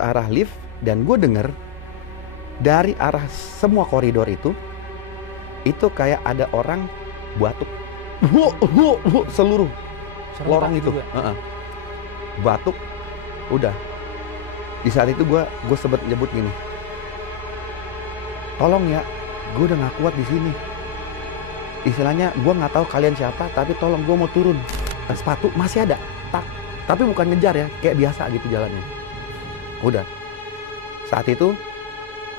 searah lift, dan gue denger dari arah semua koridor itu kayak ada orang batuk. Seluruh lorong itu. Batuk. Udah. Di saat itu gue sempet nyebut gini, tolong ya, gue udah gak kuat di sini. Istilahnya gue nggak tahu kalian siapa, tapi tolong gue mau turun. Sepatu masih ada, tapi bukan ngejar ya, kayak biasa gitu jalannya. Udah. Saat itu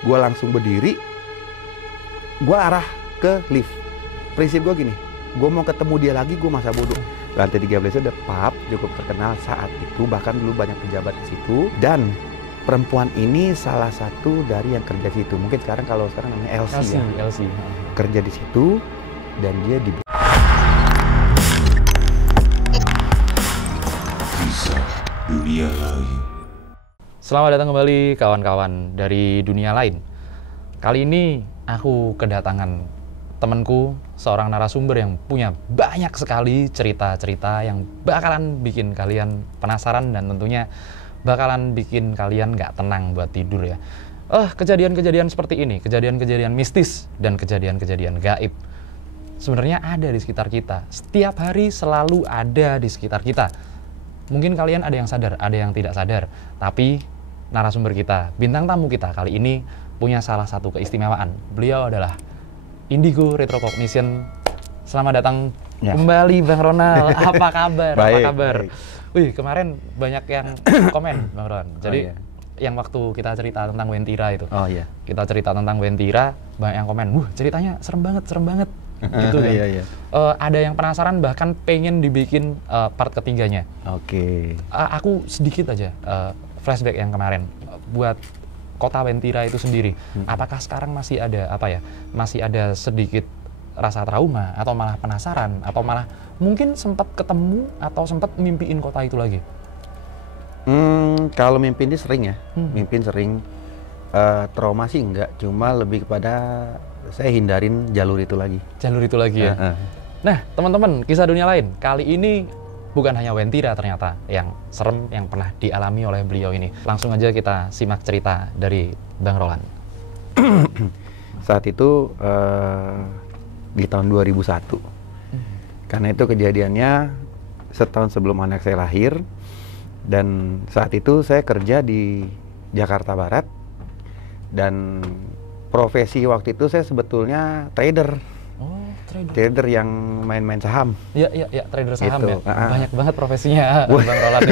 gue langsung berdiri, gue arah ke lift. Prinsip gue gini, gue mau ketemu dia lagi, gue masa bodoh. Lantai 13 ada pub cukup terkenal saat itu, bahkan dulu banyak pejabat di situ, dan perempuan ini salah satu dari yang kerja di situ. Mungkin sekarang namanya Elsie ya. Elsie. Kerja di situ, dan dia di Kisah Dunia Lain. Selamat datang kembali kawan-kawan dari dunia lain. Kali ini aku kedatangan temanku, seorang narasumber yang punya banyak sekali cerita-cerita yang bakalan bikin kalian penasaran dan tentunya bakalan bikin kalian nggak tenang buat tidur ya. Kejadian-kejadian seperti ini, kejadian-kejadian mistis dan kejadian-kejadian gaib sebenarnya ada di sekitar kita. Setiap hari selalu ada di sekitar kita. Mungkin kalian ada yang sadar, ada yang tidak sadar. Tapi narasumber kita, bintang tamu kita kali ini punya salah satu keistimewaan. Beliau adalah Indigo Retrocognition. Selamat datang kembali Bang Ronald. Apa kabar? Baik, apa kabar? baik. Wih, kemarin banyak yang komen Bang Ron. Jadi yang waktu kita cerita tentang Wentira itu. Oh iya. Kita cerita tentang Wentira, banyak yang komen, ceritanya serem banget. Gitu kan. Iya. Ada yang penasaran, bahkan pengen dibikin part ketiganya. Oke. Aku sedikit aja flashback yang kemarin buat kota Wentira itu sendiri. Apakah sekarang masih ada masih ada sedikit rasa trauma atau malah penasaran atau malah mungkin sempat ketemu atau sempat mimpiin kota itu lagi? Kalau mimpi ini sering ya, mimpin sering. Trauma sih enggak, cuma lebih kepada saya hindarin jalur itu lagi. Jalur itu lagi ya. Nah, teman-teman, kisah dunia lain kali ini bukan hanya Wentira ternyata yang serem yang pernah dialami oleh beliau ini. Langsung aja kita simak cerita dari Bang Roland. Saat itu di tahun 2001. Karena itu kejadiannya setahun sebelum anak saya lahir. Dan saat itu saya kerja di Jakarta Barat. Dan profesi waktu itu saya sebetulnya trader. Oh, trader yang main-main saham. Iya, trader saham gitu. ya. Banyak banget profesinya Bang Roland.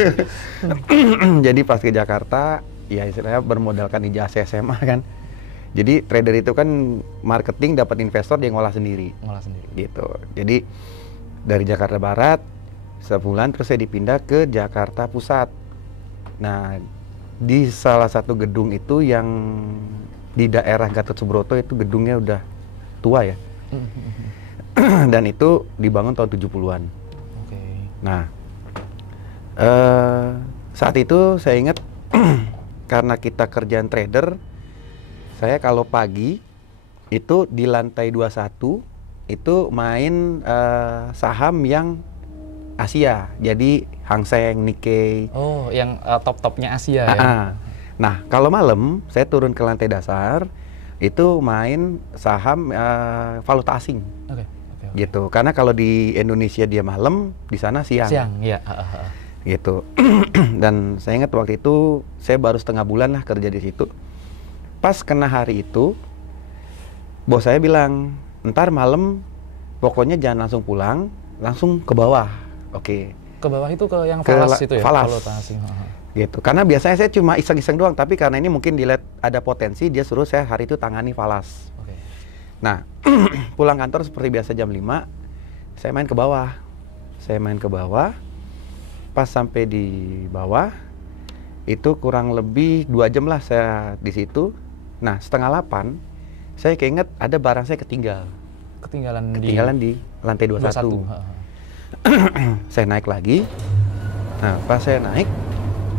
Jadi pas ke Jakarta, ya istilahnya bermodalkan ijazah SMA kan. Jadi trader itu kan marketing, dapat investor, dia ngolah sendiri. Gitu. Jadi dari Jakarta Barat sebulan, terus saya dipindah ke Jakarta Pusat. Nah, di salah satu gedung itu yang di daerah Gatot Subroto, itu gedungnya udah tua ya. Dan itu dibangun tahun 70-an. Nah, saat itu saya ingat karena kita kerjaan trader, saya kalau pagi itu di lantai 21 itu main saham yang Asia, jadi Hang Seng, Nikkei. Oh, yang top-topnya Asia ya. Nah, kalau malam saya turun ke lantai dasar, itu main saham valuta asing. Oke. Gitu. Karena kalau di Indonesia dia malam, di sana siang. Siang, iya. Gitu. Dan saya ingat waktu itu saya baru setengah bulan lah kerja di situ. Pas kena hari itu, bos saya bilang, ntar malam pokoknya jangan langsung pulang, langsung ke bawah. Oke. Ke bawah itu ke yang falas itu ya? Falas. Valuta asing. Gitu. Karena biasanya saya cuma iseng-iseng doang, tapi karena ini mungkin dilihat ada potensi, dia suruh saya hari itu tangani falas. Oke. Nah, pulang kantor seperti biasa jam 5, saya main ke bawah. Pas sampai di bawah, itu kurang lebih 2 jam lah saya di situ. Nah, 7:30, saya keinget ada barang saya ketinggalan di lantai 21. Saya naik lagi. Nah, pas saya naik,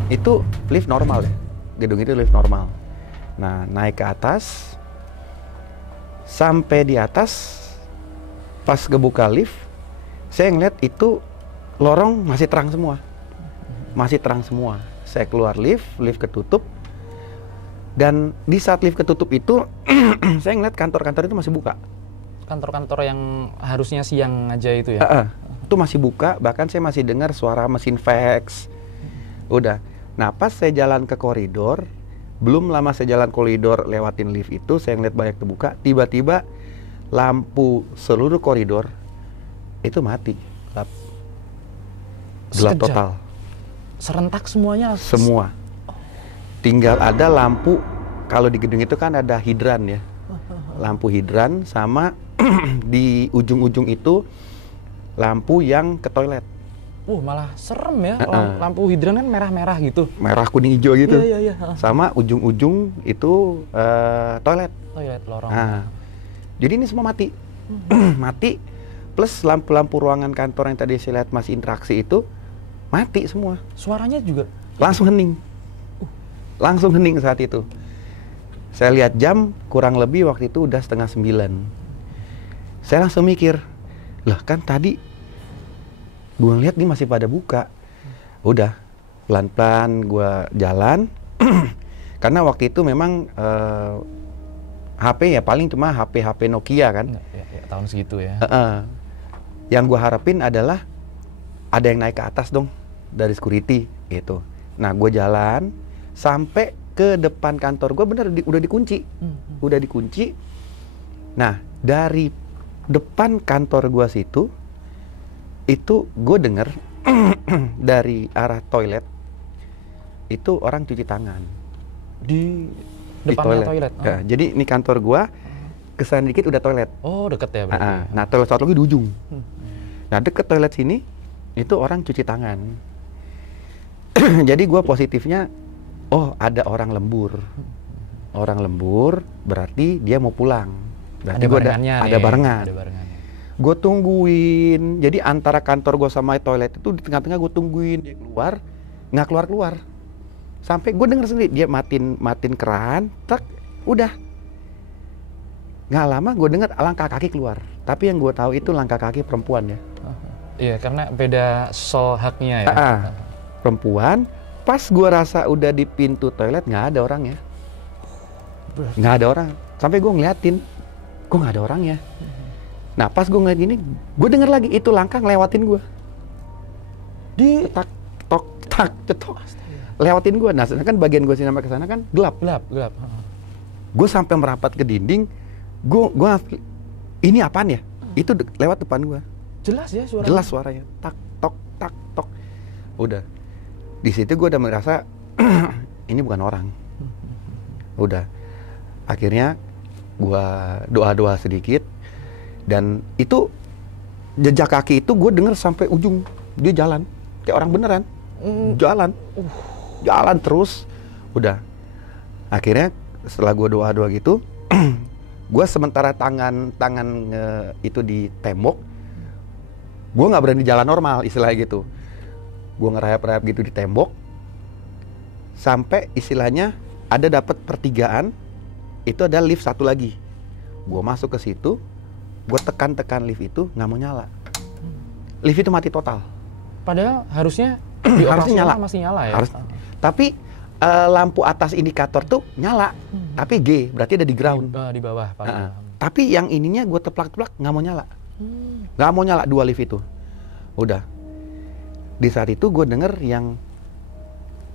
itu lift normal ya. Gedung itu lift normal. Nah, naik ke atas. Sampai di atas, pas kebuka lift, saya ngeliat itu lorong masih terang semua. Saya keluar lift ketutup. Dan di saat lift ketutup itu, saya ngeliat kantor-kantor itu masih buka. Kantor-kantor yang harusnya siang aja itu ya? Itu masih buka, bahkan saya masih dengar suara mesin fax. Udah. Nah, pas saya jalan ke koridor, belum lama saya jalan koridor lewatin lift itu, saya ngeliat banyak terbuka, tiba-tiba lampu seluruh koridor itu mati. Gelap. Gelap Sekejap. total. Serentak semuanya? Semua. Tinggal ada lampu, kalau di gedung itu kan ada hidran ya. Lampu hidran sama di ujung-ujung itu lampu yang ke toilet. Malah serem ya. Lampu hidran kan merah-merah gitu. Merah, kuning, hijau gitu. Iya. Sama ujung-ujung itu toilet. Toilet lorong. Nah, jadi ini semua mati. Mati, plus lampu-lampu ruangan kantor yang tadi saya lihat masih interaksi itu, mati semua. Suaranya juga? Langsung hening. Langsung hening saat itu. Saya lihat jam, kurang lebih waktu itu udah 8:30. Saya langsung mikir, lah kan tadi gue ngeliat nih masih pada buka. Udah, pelan-pelan gue jalan. Karena waktu itu memang HP ya paling cuma HP Nokia kan. Ya, tahun segitu ya. Yang gue harapin adalah ada yang naik ke atas dong dari security gitu. Nah, gue jalan sampai ke depan kantor gue, bener udah dikunci. Udah dikunci. Nah, dari depan kantor gue situ, itu gue denger dari arah toilet itu orang cuci tangan Di depannya toilet. Ya, jadi ini kantor gue, kesana dikit udah toilet. Oh, deket ya berarti. Nah, toilet satu lagi di ujung. Nah, deket toilet sini itu orang cuci tangan. Jadi gue positifnya, oh ada orang lembur. Orang lembur berarti dia mau pulang. Berarti gue ada barengan. Gue tungguin. Jadi antara kantor gue sama toilet itu di tengah-tengah gue tungguin dia keluar, nggak keluar. Sampai gue denger sendiri dia matiin keran, tak udah. Nggak lama gue denger langkah kaki keluar. Tapi yang gue tahu itu langkah kaki perempuan ya. Iya, karena beda sol haknya ya. Perempuan. Pas gue rasa udah di pintu toilet nggak ada orang ya. Nggak ada orang. Sampai gue ngeliatin, kok nggak ada orang ya. Nah, pas gue ngeliat gini, gue denger lagi itu langkah ngelewatin gue. Di tak tok tak cetok. Lewatin gue. Nah, sedangkan bagian gue sini sampai ke sana kan gelap. Gue sampai merapat ke dinding. Gue ini apaan ya? Itu lewat depan gue. Jelas ya suaranya? Jelas suaranya. Tak tok. Udah. Di situ gue udah merasa ini bukan orang. Udah. Akhirnya gue doa-doa sedikit. Dan itu jejak kaki itu gue denger sampai ujung. Dia jalan kayak orang beneran. Jalan terus. Udah. Akhirnya setelah gue doa-doa gitu, gue sementara tangan itu di tembok, gue nggak berani jalan normal istilahnya gitu. Gue ngerayap-rayap gitu di tembok, sampai istilahnya ada dapat pertigaan, itu ada lift satu lagi. Gue masuk ke situ, gue tekan lift itu nggak mau nyala. Lift itu mati total. Padahal harusnya masih nyala ya. Tapi lampu atas indikator tuh nyala, tapi G berarti ada di ground. Di bawah. Tapi yang ininya gue teplak nggak mau nyala. Nggak mau nyala dua lift itu. Udah. Di saat itu gue denger yang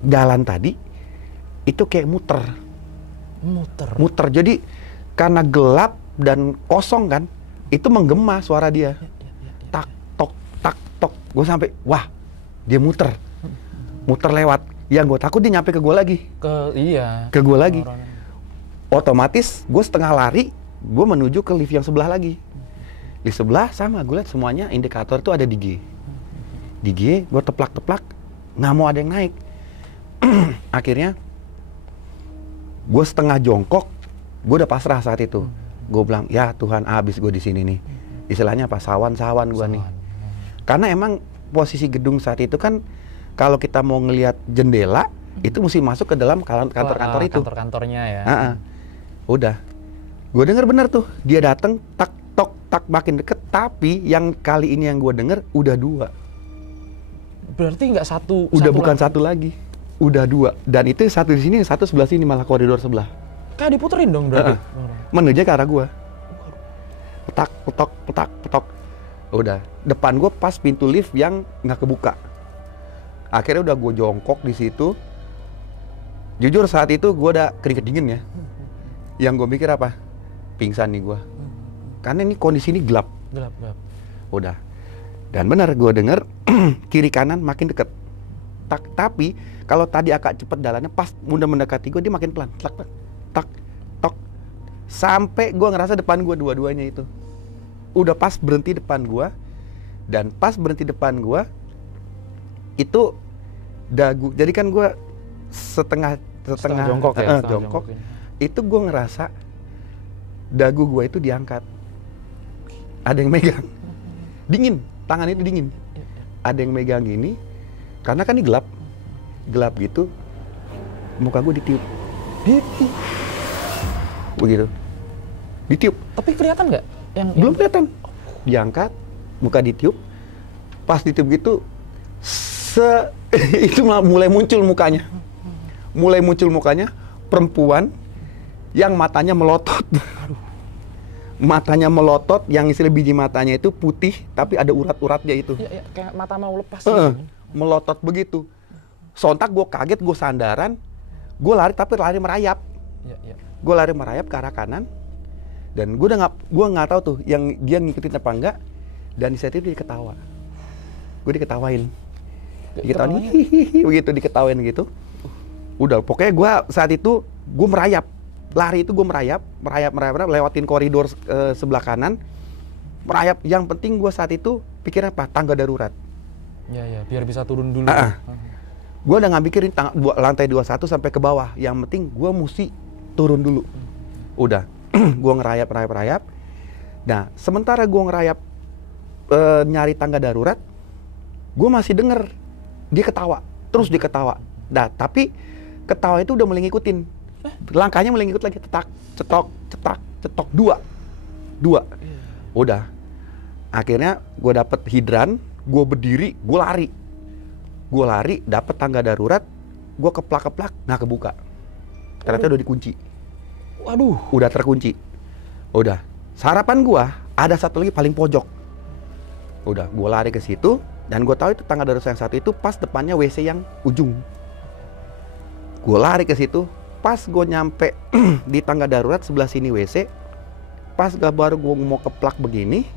jalan tadi itu kayak muter. Jadi karena gelap dan kosong kan, itu menggema suara dia. Tak tok. Gue sampai wah, dia muter lewat. Yang gue takut dia nyampe ke gue lagi. Ke gue lagi. Otomatis gue setengah lari, gue menuju ke lift yang sebelah lagi. Di sebelah sama, gue lihat semuanya indikator tuh ada di G. Di G, gue teplak, nggak mau ada yang naik. Akhirnya, gue setengah jongkok, gue udah pasrah saat itu. Gue bilang, ya Tuhan, abis gue di sini nih. Istilahnya apa? Sawan gue nih. Karena emang posisi gedung saat itu kan, kalau kita mau ngelihat jendela, itu mesti masuk ke dalam kantor-kantor itu. Kantor-kantornya ya. Udah, gue denger bener tuh, dia dateng, tak makin deket. Tapi yang kali ini yang gue denger udah dua. Berarti nggak satu. Udah bukan satu lagi. Udah 2, dan itu satu di sini, satu sebelah sini, malah koridor sebelah. Kayak diputerin dong berarti. Menuju ke arah gua. Petak, petok, petak, petok. Udah, depan gua pas pintu lift yang nggak kebuka. Akhirnya udah gua jongkok di situ. Jujur saat itu gua udah keringet dingin ya. Yang gua mikir apa? Pingsan nih gua. Karena ini kondisi ini gelap. Gelap. Udah. Dan benar gua denger kiri kanan makin deket. Tapi kalau tadi agak cepet jalannya, pas udah mendekati gue dia makin pelan. Tak, tak, tak, tok. Sampai gue ngerasa depan gue dua-duanya itu. Udah pas berhenti depan gue, dan pas berhenti depan gue itu dagu. Jadi kan gue setengah jongkok ya. Jongkok. Itu gue ngerasa dagu gue itu diangkat. Ada yang megang. Dingin, tangan itu dingin. Ada yang megang gini. Karena kan ini gelap gitu, muka gue ditiup, begitu, ditiup. Tapi kelihatan nggak? Belum kelihatan. Diangkat, muka ditiup, pas ditiup gitu, itu mulai muncul mukanya, perempuan yang matanya melotot. Matanya melotot, yang istilah biji matanya itu putih, tapi ada urat-uratnya itu. Iya, kayak mata mau lepas. Melotot begitu. Sontak gue kaget, gue sandaran, gue lari tapi lari merayap. Gue lari merayap ke arah kanan, dan gue nggak tahu tuh yang dia ngikutin apa enggak. Dan di saat itu dia ketawa. Gue diketawain, hihihi begitu, diketawain gitu. Udah, pokoknya gue saat itu gue merayap, lari itu gue merayap, lewatin koridor sebelah kanan, merayap. Yang penting gue saat itu pikir apa? Tangga darurat. Ya, biar bisa turun dulu. Gue udah nggak mikirin lantai 21 sampai ke bawah. Yang penting gue mesti turun dulu. Udah, gue ngerayap. Nah, sementara gue ngerayap nyari tangga darurat, gue masih denger dia ketawa, terus dia ketawa. Nah, tapi ketawa itu udah mulai ngikutin. Langkahnya mulai ngikut lagi, cetok, dua. Udah, akhirnya gue dapet hidran. Gue berdiri, gue lari, dapet tangga darurat, gue keplak, nggak kebuka. Ternyata udah dikunci. Waduh, udah terkunci. Udah, sarapan gue ada satu lagi paling pojok. Udah, gue lari ke situ, dan gue tahu itu tangga darurat yang satu itu pas depannya WC yang ujung. Gue lari ke situ, pas gue nyampe di tangga darurat sebelah sini WC, pas baru gue mau keplak begini.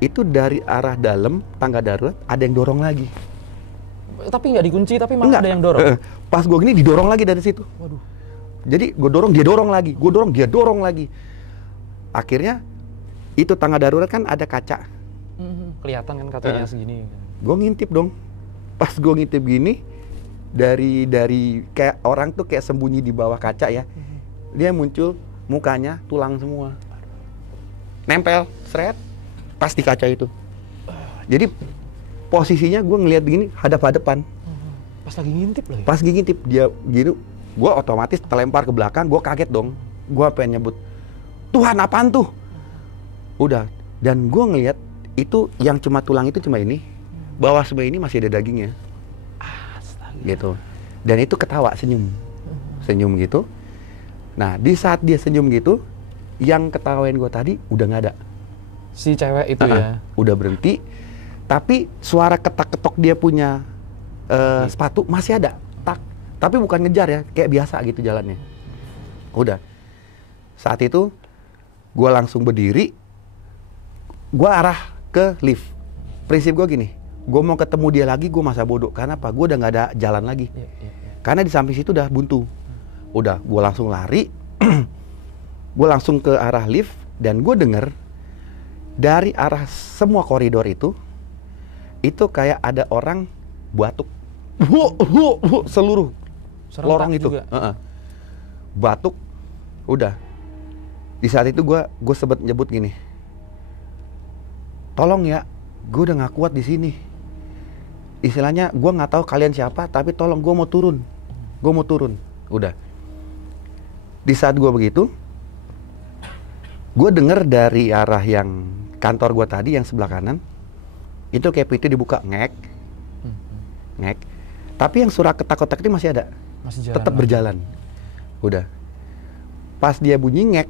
Itu dari arah dalam tangga darurat ada yang dorong lagi. Tapi nggak dikunci, tapi malah ada yang dorong. Pas gue gini didorong lagi dari situ. Waduh. Jadi gue dorong, dia dorong lagi. Gue dorong, dia dorong lagi. Akhirnya itu tangga darurat kan ada kaca. Kelihatan kan kacanya segini. Gue ngintip dong. Pas gue ngintip gini, dari kayak orang tuh kayak sembunyi di bawah kaca ya. Dia muncul, mukanya tulang semua. Nempel, seret. Pas di kaca itu. Jadi posisinya gue ngelihat gini hadap-hadapan. Pas lagi ngintip lagi. Pas lagi ngintip dia gitu, gue otomatis terlempar ke belakang. Gue kaget dong. Gue pengen nyebut, Tuhan apaan tuh? Udah. Dan gue ngelihat itu yang cuma tulang itu cuma ini. Bawah sebelah ini masih ada dagingnya. Astaga. Gitu. Dan itu ketawa, senyum gitu. Nah, di saat dia senyum gitu, yang ketawain gue tadi udah nggak ada. Si cewek itu ya udah berhenti, tapi suara ketak-ketok dia punya sepatu masih ada, tapi bukan ngejar ya, kayak biasa gitu jalannya. Udah, saat itu gue langsung berdiri, gue arah ke lift. Prinsip gue gini, gue mau ketemu dia lagi gue masa bodoh, karena apa? Gue udah nggak ada jalan lagi, karena di samping situ udah buntu. Udah, gue langsung lari, gue langsung ke arah lift, dan gue denger dari arah semua koridor itu kayak ada orang batuk, seluruh serentak lorong itu, batuk. Udah, di saat itu gue sebet nyebut gini, tolong ya, gue udah nggak kuat di sini. Istilahnya gue nggak tahu kalian siapa, tapi tolong gue mau turun. Udah, di saat gue begitu, gue denger dari arah yang kantor gue tadi yang sebelah kanan itu kayak pintu dibuka, ngek. Tapi yang suara ketak-ketak itu masih ada. Masih jalan Tetap lagi. berjalan. Udah. Pas dia bunyi ngek,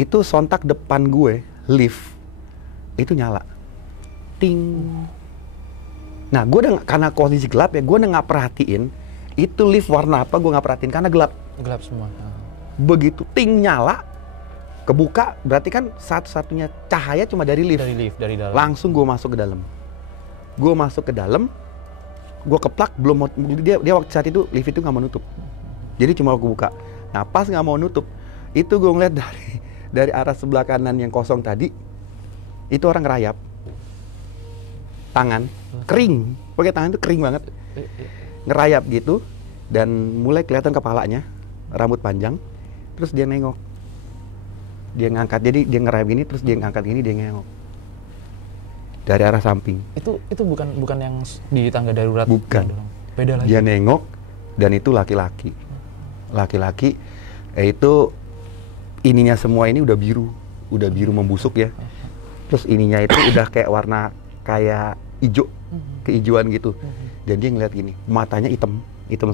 itu sontak depan gue, lift, itu nyala. Ting. Nah, gue udah, karena kondisi gelap ya, gue udah nggak perhatiin, itu lift warna apa gue nggak perhatiin, karena gelap. Gelap semua. Begitu ting nyala, kebuka, berarti kan satu-satunya cahaya cuma dari lift. Dari lift, dari dalam. Langsung gue masuk ke dalam. Gue masuk ke dalam, gue keplak, belum mau, dia waktu saat itu lift itu nggak mau nutup. Jadi cuma gue buka. Nah pas nggak mau nutup, itu gue ngeliat dari arah sebelah kanan yang kosong tadi, itu orang ngerayap. Tangan, kering. Pakai tangan itu kering banget. Ngerayap gitu, dan mulai kelihatan kepalanya, rambut panjang, terus dia nengok. Dia ngangkat, jadi dia ngerayap gini, terus dia ngangkat gini, dia nengok. Dari arah samping. Itu bukan yang di tangga darurat. Bukan. Beda lagi. Dia nengok, dan itu laki-laki. Laki-laki, itu ininya semua ini udah biru membusuk ya. Terus ininya itu udah kayak warna kayak hijau, kehijauan gitu. Dan dia ngeliat gini, matanya hitam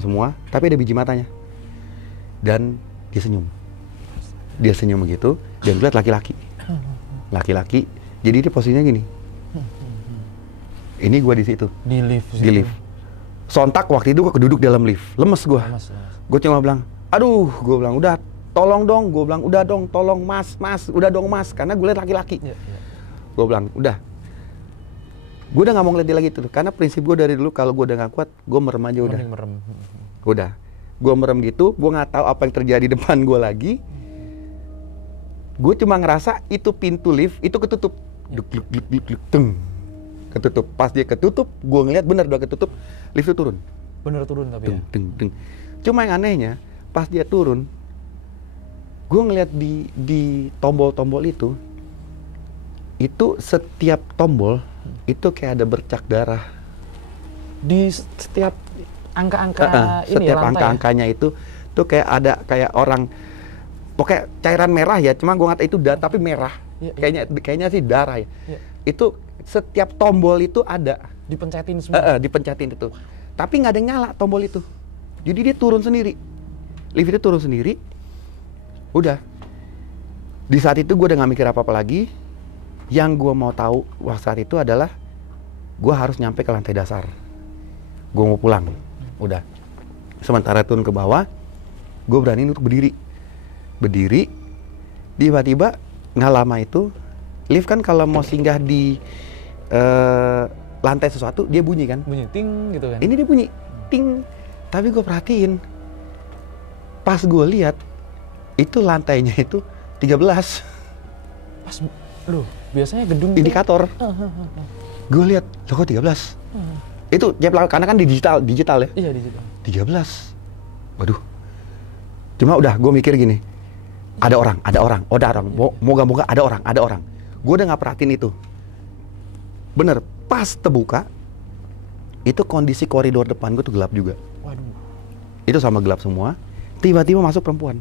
semua, tapi ada biji matanya. Dan dia senyum. Dia senyum begitu, dan lihat laki-laki. Laki-laki, jadi dia posisinya gini. Ini gua di situ. Di lift. Di lift. Sontak waktu itu gua keduduk dalam lift, lemes gua. Gue cuma bilang, aduh, gue bilang udah, tolong dong, gue bilang udah dong, tolong mas, udah dong mas, karena gue liat laki-laki. Gue bilang udah, gue udah nggak mau ngeliat dia lagi tuh, karena prinsip gue dari dulu kalau gue udah nggak kuat, gue merem aja udah. Udah, gue merem gitu, gue nggak tahu apa yang terjadi depan gue lagi. Gue cuma ngerasa itu pintu lift itu ketutup, duk, ketutup. Pas dia ketutup, gue ngeliat bener udah ketutup, lift itu turun. Bener turun tapi ya. Cuma yang anehnya, pas dia turun, gue ngeliat di tombol-tombol itu setiap tombol itu kayak ada bercak darah. Di setiap angka-angka ini setiap lantai angka-angkanya itu tuh kayak ada kayak orang, pokoknya cairan merah ya, cuma gue nggak tahu itu darah tapi merah. Kayaknya sih darah ya. Itu setiap tombol itu ada. Dipencetin semua. Dipencetin itu. Tapi nggak ada yang nyala tombol itu. Jadi dia turun sendiri. Lift itu turun sendiri. Udah. Di saat itu gue udah nggak mikir apa-apa lagi. Yang gue mau tahu saat itu adalah gue harus nyampe ke lantai dasar. Gue mau pulang. Udah. Sementara turun ke bawah, gue berani untuk berdiri. Tiba-tiba nggak lama itu, lift kan kalau mau singgah di lantai sesuatu, dia bunyi kan? Bunyi ting gitu kan? Ini dia bunyi ting. Tapi gue perhatiin, pas gue lihat itu lantainya itu 13. Pas, loh, biasanya gedung indikator. Gue lihat, loh kok 13? Itu karena kan digital ya? Iya, digital. 13. Waduh. Cuma udah, gue mikir gini, ada orang. Moga-moga ada orang. Gue udah nggak perhatiin itu. Bener, pas terbuka, itu kondisi koridor depan gue tuh gelap juga. Waduh. Itu sama gelap semua. Tiba-tiba masuk perempuan.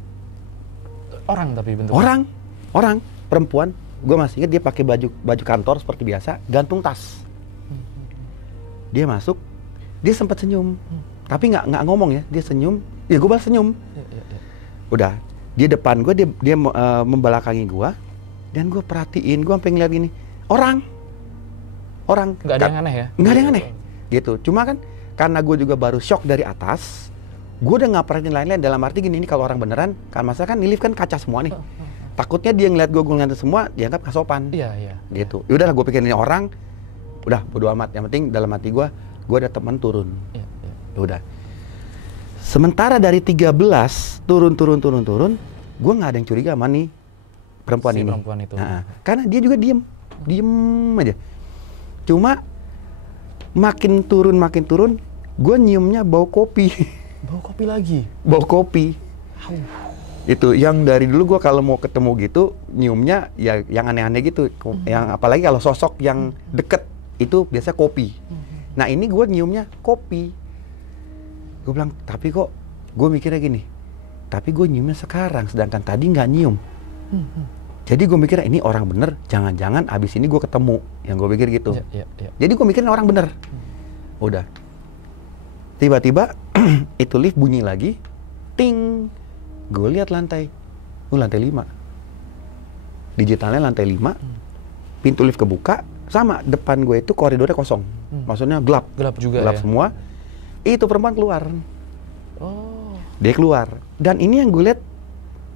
Orang tapi bentuknya. Orang, perempuan. Gue masih ingat dia pakai baju kantor seperti biasa, gantung tas. Dia masuk, dia sempat senyum, tapi nggak ngomong ya, dia senyum. Ya gue balas senyum. Udah, dia depan gue, dia membelakangi gue, dan gue perhatiin, gue sampai ngeliat gini, orang. Nggak ada yang aneh ya? Nggak ada yang aneh, gitu. Cuma kan karena gue juga baru shock dari atas, gue udah nggak perhatiin lain-lain. Dalam arti gini, ini kalau orang beneran, kan masa kan ini lift kan kaca semua nih. Takutnya dia ngeliat gue ngeliat semua, dianggap nggak sopan. Iya. Gitu. Yaudah lah, gue pikir ini orang, udah bodo amat. Yang penting dalam hati gue ada teman turun. Iya. Udah. Sementara dari 13 turun, gue nggak ada yang curiga sama nih perempuan Si ini. perempuan itu. Nah, karena dia juga diem aja. Cuma makin turun, gue nyiumnya bau kopi. Bau kopi lagi? Bau kopi. Itu yang dari dulu gue kalau mau ketemu gitu nyiumnya ya yang aneh-aneh gitu. Yang apalagi kalau sosok yang deket itu biasa kopi. Nah ini gue nyiumnya kopi. Gue bilang, tapi kok gue mikirnya gini, tapi gue nyiumnya sekarang, sedangkan tadi nggak nyium. Jadi gue mikirnya ini orang bener, jangan-jangan abis ini gue ketemu, yang gue pikir gitu. Iya. Jadi gue mikirin orang bener. Udah. Tiba-tiba itu lift bunyi lagi, ting. Gue lihat lantai, lantai 5. Digitalnya lantai 5, pintu lift kebuka, sama depan gue itu koridornya kosong. Maksudnya gelap. Gelap juga Gelap ya? semua. Itu perempuan keluar. Oh, Dia keluar. Dan ini yang gue lihat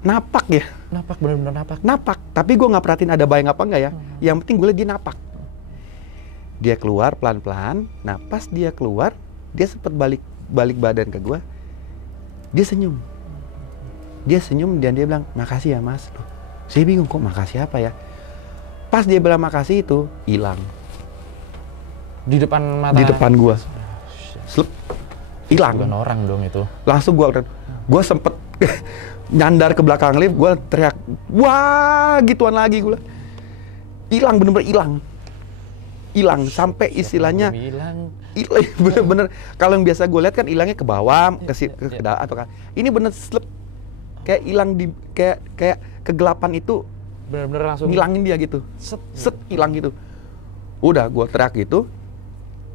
napak ya. napak, benar-benar napak. Napak. Tapi gue nggak perhatiin ada bayang apa enggak ya. Yang penting gue lihat dia napak. Dia keluar pelan-pelan. Nah pas dia keluar, dia sempat balik badan ke gue. Dia senyum. Dia senyum dan dia bilang, makasih ya mas. Loh, saya bingung kok makasih apa ya. Pas dia bilang makasih itu, hilang. Di depan mata? Di depan gue. Slep. Hilang. Bukan orang dong itu. Langsung gue sempet nyandar ke belakang lift, gue teriak, wah gituan lagi gue. Hilang, bener-bener hilang sampai istilahnya Hilang. bener-bener. Kalau yang biasa gue lihat kan hilangnya ke bawah, ke atau kan. Ini bener slep, kayak hilang di kayak kegelapan itu Bener-bener langsung ngilangin dia gitu, set hilang gitu. Udah gue teriak gitu.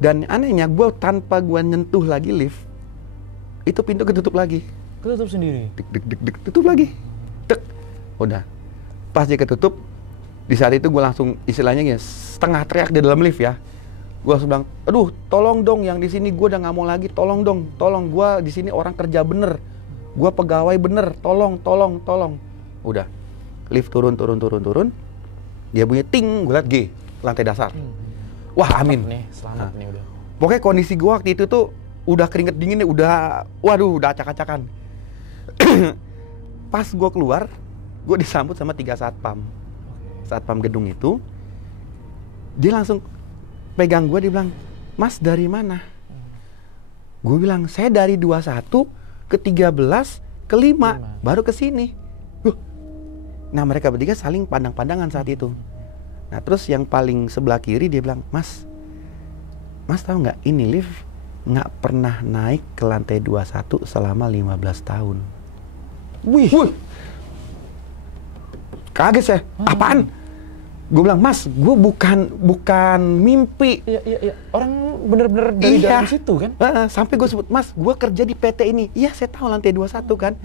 Dan anehnya gue tanpa gue nyentuh lagi lift, itu pintu ketutup lagi. ketutup sendiri. Dek, tutup lagi. Dek. Udah. Pas dia ketutup, di saat itu gue langsung istilahnya ya, setengah teriak di dalam lift ya. Gue langsung bilang, aduh, tolong dong, yang di sini gue udah nggak mau lagi, tolong dong, tolong, gue di sini orang kerja bener, gue pegawai bener, tolong. Udah. Lift turun. Dia bunyi ting, gue liat G, lantai dasar. Wah, amin. Selamat nih udah. Pokoknya kondisi gue waktu itu tuh udah keringet dingin, udah acak-acakan. Pas gue keluar, gue disambut sama 3 satpam. Satpam gedung itu, dia langsung pegang gue, dia bilang, mas dari mana? Gue bilang, saya dari 21 ke 13 ke 5, baru ke sini. Nah mereka bertiga saling pandang-pandangan saat itu. Nah terus yang paling sebelah kiri dia bilang, mas tahu nggak ini lift nggak pernah naik ke lantai 21 selama 15 tahun. Wih. Kaget saya. Apaan? Gue bilang, mas, gue bukan mimpi. Iya. Orang bener-bener dari dalam situ kan? Sampai gue sebut, mas, gue kerja di PT ini. Iya, saya tahu lantai 21 kan.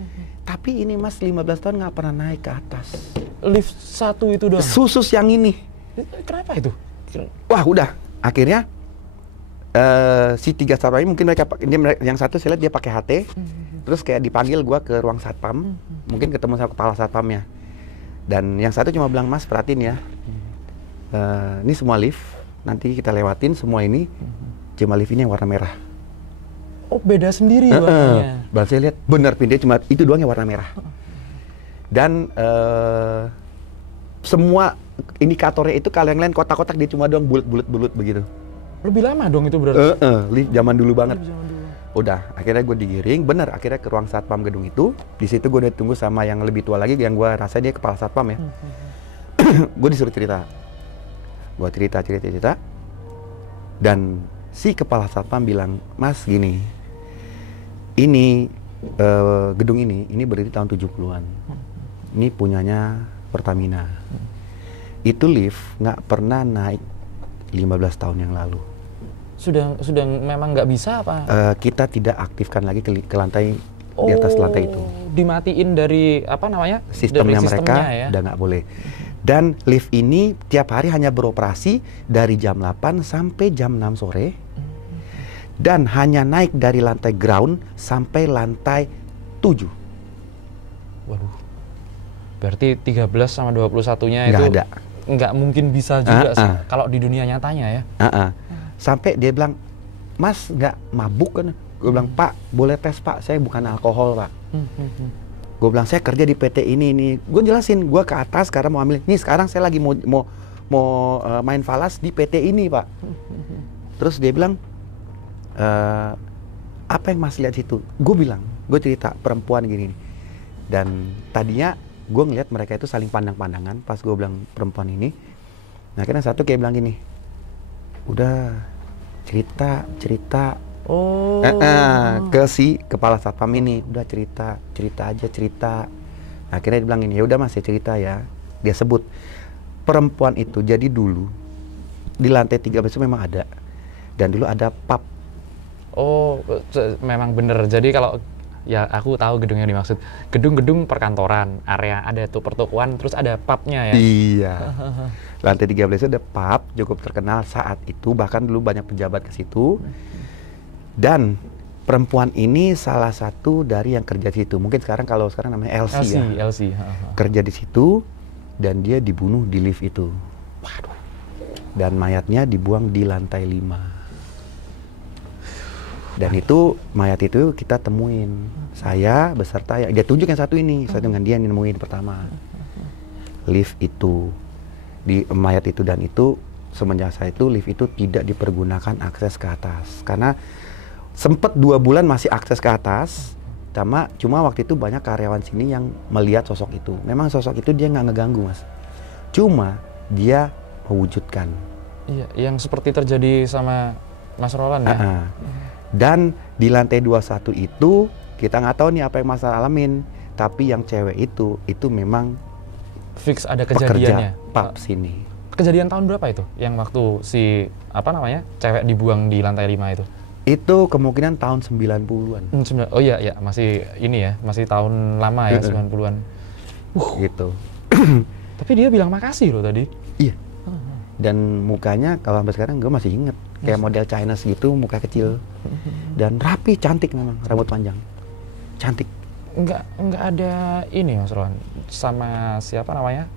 Tapi ini mas 15 tahun nggak pernah naik ke atas. Lift 1 itu doang? Khusus yang ini. Kenapa itu? Wah udah, akhirnya si 3 satpam ini mungkin yang satu saya lihat dia pakai HT, terus kayak dipanggil gua ke ruang satpam, mungkin ketemu sama kepala satpamnya. Dan yang satu cuma bilang, mas perhatiin ya, ini semua lift, nanti kita lewatin semua ini, cuma lift ini yang warna merah. Oh beda sendiri warnanya. Baru saya lihat, benar pintunya cuma itu doang yang warna merah. Dan semua indikatornya itu kalau yang lain kotak-kotak, dia cuma doang bulat begitu. Lebih lama dong itu berarti? Lift zaman dulu banget. Zaman dulu. Udah, akhirnya gue digiring, bener akhirnya ke ruang satpam gedung itu. Di situ gue udah tunggu sama yang lebih tua lagi, yang gue rasa dia kepala satpam ya. Gue disuruh cerita. Gue cerita. Dan si kepala satpam bilang, mas gini, ini gedung ini berdiri tahun 70-an. Ini punyanya Pertamina. Itu lift nggak pernah naik 15 tahun yang lalu. Sudah memang nggak bisa apa? Kita tidak aktifkan lagi ke lantai, di atas lantai itu. Dimatiin dari apa namanya? Sistemnya dari mereka ya? udah nggak boleh. Dan lift ini tiap hari hanya beroperasi dari jam 8 sampai jam 6 sore. Dan hanya naik dari lantai ground sampai lantai 7. Waduh. Berarti 13 sama 21-nya itu Nggak ada. Nggak mungkin bisa juga kalau di dunia nyatanya ya. Sampai dia bilang, mas nggak mabuk kan? Gue bilang, pak boleh tes pak, saya bukan alkohol pak. Gue bilang, saya kerja di PT ini. Gue jelasin, gue ke atas sekarang mau ambil. Nih sekarang saya lagi mau main falas di PT ini pak. Terus dia bilang, apa yang mas lihat situ? Gue bilang, gue cerita perempuan gini. Dan tadinya gue ngeliat mereka itu saling pandang-pandangan pas gue bilang perempuan ini. Nah akhirnya satu kayak bilang gini, udah cerita ke si kepala satpam ini, udah cerita aja. Nah, akhirnya dia bilang ini, ya udah mas, saya cerita ya. Dia sebut perempuan itu jadi dulu di lantai 13 itu memang ada, dan dulu ada pub Oh, memang bener. Jadi kalau ya aku tahu gedung yang dimaksud. Gedung-gedung perkantoran, area ada tuh pertokoan, terus ada pubnya ya. Iya. Lantai 13 itu ada pub cukup terkenal saat itu, bahkan dulu banyak pejabat ke situ. Dan perempuan ini salah satu dari yang kerja di situ. Mungkin sekarang namanya Elsie ya. Elsie. Kerja di situ dan dia dibunuh di lift itu. Waduh. Dan mayatnya dibuang di lantai 5. Dan itu mayat itu kita temuin. Saya beserta dia tunjuk yang satu ini, saya dengan dia yang nemuin pertama. Lift itu di mayat itu, dan itu semenjak saya itu lift itu tidak dipergunakan akses ke atas karena sempat 2 bulan masih akses ke atas, cuma waktu itu banyak karyawan sini yang melihat sosok itu. Memang sosok itu dia nggak ngeganggu, Mas, cuma dia mewujudkan. Iya, yang seperti terjadi sama Mas Roland ya. Dan di lantai 21 itu kita nggak tahu nih apa yang Mas alamin, tapi yang cewek itu memang Fix ada pekerja kejadiannya. pub sini. Kejadian tahun berapa itu? Yang waktu si cewek dibuang di lantai 5 itu? Itu kemungkinan tahun 90-an. Oh iya, masih ini ya, masih tahun lama ya, 90-an. Gitu. Tapi dia bilang makasih loh tadi. Iya. Dan mukanya kalau sampai sekarang gue masih inget, kayak model Chinese gitu, muka kecil. Dan rapi, cantik memang, rambut panjang. Cantik. Enggak ada ini Mas Rohan, sama siapa namanya,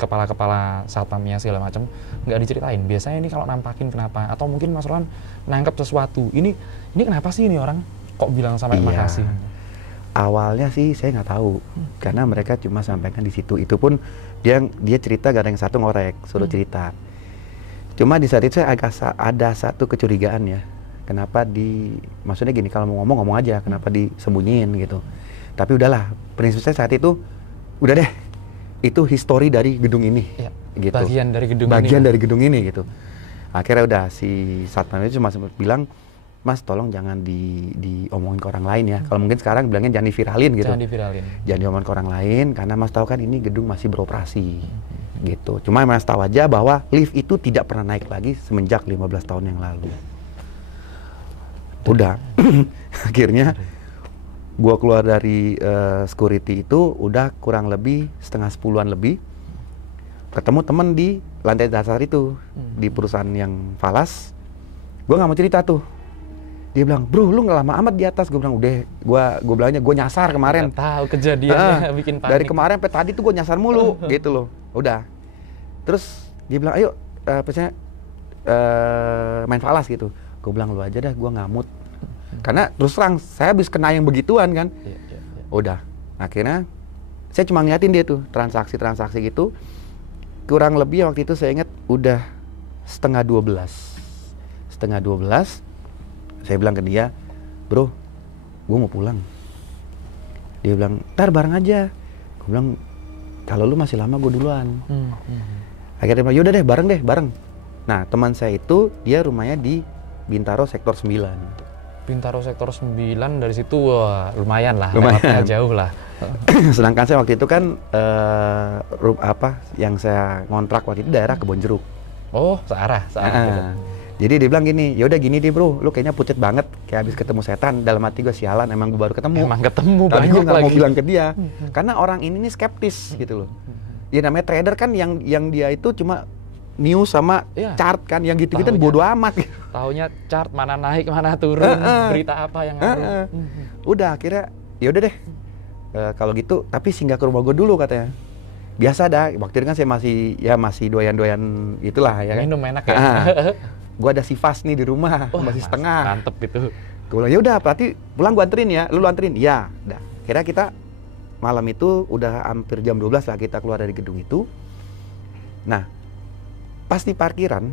kepala-kepala satpamnya segala macam, nggak diceritain. Biasanya ini kalau nampakin kenapa, atau mungkin Mas Rohan nangkep sesuatu, ini kenapa sih ini orang kok bilang sampai makasih? Awalnya sih saya nggak tahu, karena mereka cuma sampaikan di situ. Itu pun dia cerita, gak ada yang satu ngorek, suruh cerita. Cuma di saat itu saya ada satu kecurigaan ya, kenapa maksudnya gini, kalau mau ngomong aja, kenapa disembunyiin gitu. Tapi udahlah, prinsip saya saat itu, udah deh, itu histori dari gedung ini, ya, gitu. Bagian dari gedung ini gitu. Akhirnya udah, si satpam itu cuma sempat bilang, Mas tolong jangan diomongin ke orang lain ya. Kalau mungkin sekarang bilangnya jangan diviralin gitu. Jangan diomongin ke orang lain, karena Mas tahu kan ini gedung masih beroperasi, gitu. Cuma Mas tahu aja bahwa lift itu tidak pernah naik lagi semenjak 15 tahun yang lalu. Udah, akhirnya gua keluar dari security itu udah kurang lebih setengah 10-an lebih, ketemu temen di lantai dasar itu, di perusahaan yang falas. Gua nggak mau cerita tuh. Dia bilang, bro lu nggak lama amat di atas. Gue bilang, udah, gue bilangnya gue nyasar kemarin. Nggak tahu kejadiannya bikin panik. Dari kemarin sampai tadi tuh gue nyasar mulu, gitu loh. Udah. Terus dia bilang, ayo, pesannya main falas gitu. Gue bilang, lu aja dah, gue ngamut. Karena terus terang, saya habis kena yang begituan kan. Udah, akhirnya saya cuma ngeliatin dia tuh, transaksi gitu. Kurang lebih waktu itu saya ingat udah setengah 12. Saya bilang ke dia, bro, gue mau pulang. Dia bilang, ntar bareng aja. Gue bilang, kalau lu masih lama gue duluan. Akhirnya dia bilang, yaudah deh, bareng. Nah, teman saya itu, dia rumahnya di Bintaro sektor 9. Bintaro sektor 9, dari situ wah, lumayan lah, lewatnya jauh lah. Sedangkan saya waktu itu kan, yang saya ngontrak waktu itu daerah Kebonjeruk. Oh, searah. Jadi dia bilang gini, yaudah gini deh bro, lu kayaknya pucet banget, kayak habis ketemu setan. Dalam hati gue, sialan, emang gue baru ketemu. Tapi gue gak mau bilang ke dia, karena orang ini nih skeptis gitu loh. Ya namanya trader kan yang dia itu cuma news sama chart kan, yang gitu-gitu kan bodo amat. Taunya chart, mana naik, mana turun, berita apa yang ada. Udah, akhirnya yaudah deh, kalau gitu, tapi singgah ke rumah gue dulu katanya. Biasa dah, waktu itu kan saya masih doyan-doyan itulah ya kan. Minum enak ya. Gue ada sifas nih di rumah. Wah, masih setengah. Mantep itu. Gue bilang, yaudah berarti pulang gue anterin ya, lu anterin. Ya, udah. Kira kita malam itu udah hampir jam 12 lah kita keluar dari gedung itu. Nah, pas di parkiran,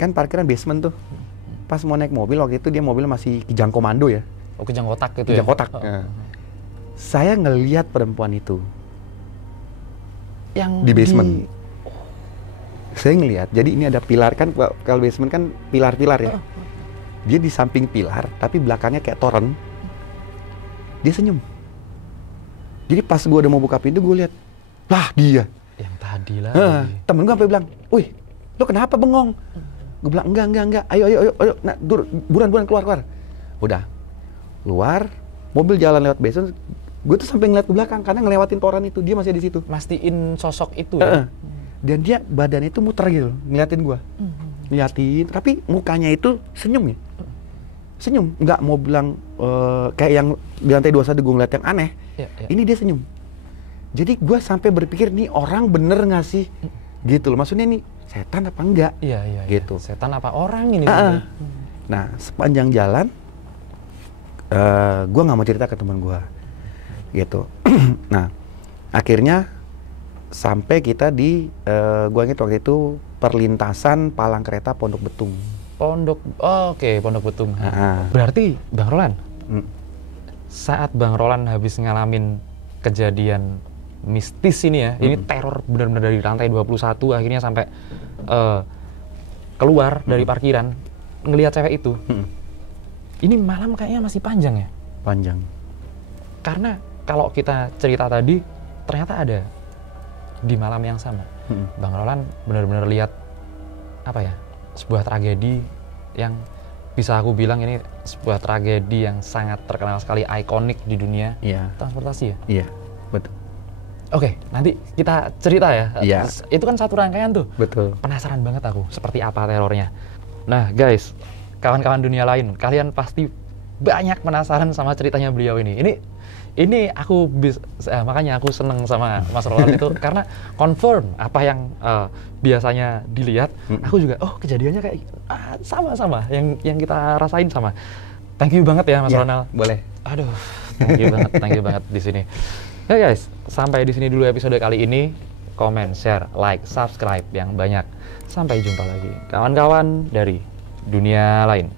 kan parkiran basement tuh. Pas mau naik mobil, waktu itu dia mobil masih Kijang Komando ya. Oh, Kijang kotak gitu Kijang kotak. Saya ngelihat perempuan itu. Yang di basement. Saya ngelihat, jadi ini ada pilar kan, kalau basement kan pilar-pilar ya. Dia di samping pilar, tapi belakangnya kayak toren. Dia senyum. Jadi pas gue udah mau buka pintu, gue lihat, lah dia. Yang tadi lah. Temen gue sampai bilang, wih, lo kenapa bengong? Gue bilang enggak, ayo, nah, buruan keluar. Udah, keluar, mobil jalan lewat Beson, gue tuh sampai ngeliat ke belakang karena ngelewatin toran itu, dia masih di situ. Mastiin sosok itu ya. Dan dia badannya itu muter gitu, ngeliatin gue, ngeliatin, tapi mukanya itu senyum ya, senyum, nggak mau bilang kayak yang di lantai 21 gue ngeliat yang aneh. Ini dia senyum. Jadi gue sampai berpikir nih orang bener nggak sih, gitu loh. Maksudnya nih setan apa enggak? Iya. Gitu. Setan apa orang ini? Nah, sepanjang jalan, gue nggak mau cerita ke teman gue, gitu. Nah, akhirnya sampai kita di, gue ingat waktu itu perlintasan palang kereta Pondok Betung. Oke, Pondok Betung. Berarti Bang Roland, saat Bang Roland habis ngalamin kejadian mistis ini ya, ini teror benar-benar dari lantai 21 akhirnya sampai keluar dari parkiran, ngelihat cewek itu. Ini malam kayaknya masih panjang ya? Panjang. Karena kalau kita cerita tadi, ternyata ada di malam yang sama. Bang Roland benar-benar lihat apa ya? Sebuah tragedi yang bisa aku bilang ini sebuah tragedi yang sangat terkenal sekali, ikonik di dunia transportasi ya? Iya, betul. Oke, nanti kita cerita ya. Iya. Itu kan satu rangkaian tuh. Betul. Penasaran banget aku, seperti apa terornya. Nah guys, kawan-kawan dunia lain, kalian pasti banyak penasaran sama ceritanya beliau ini. Ini aku makanya aku seneng sama Mas Roland itu karena confirm apa yang biasanya dilihat. Aku juga, kejadiannya kayak sama yang kita rasain sama. Thank you banget ya Mas Ronald. Boleh. Aduh, thank you banget di sini. Ya guys, sampai di sini dulu episode kali ini. Comment, share, like, subscribe yang banyak. Sampai jumpa lagi kawan-kawan dari dunia lain.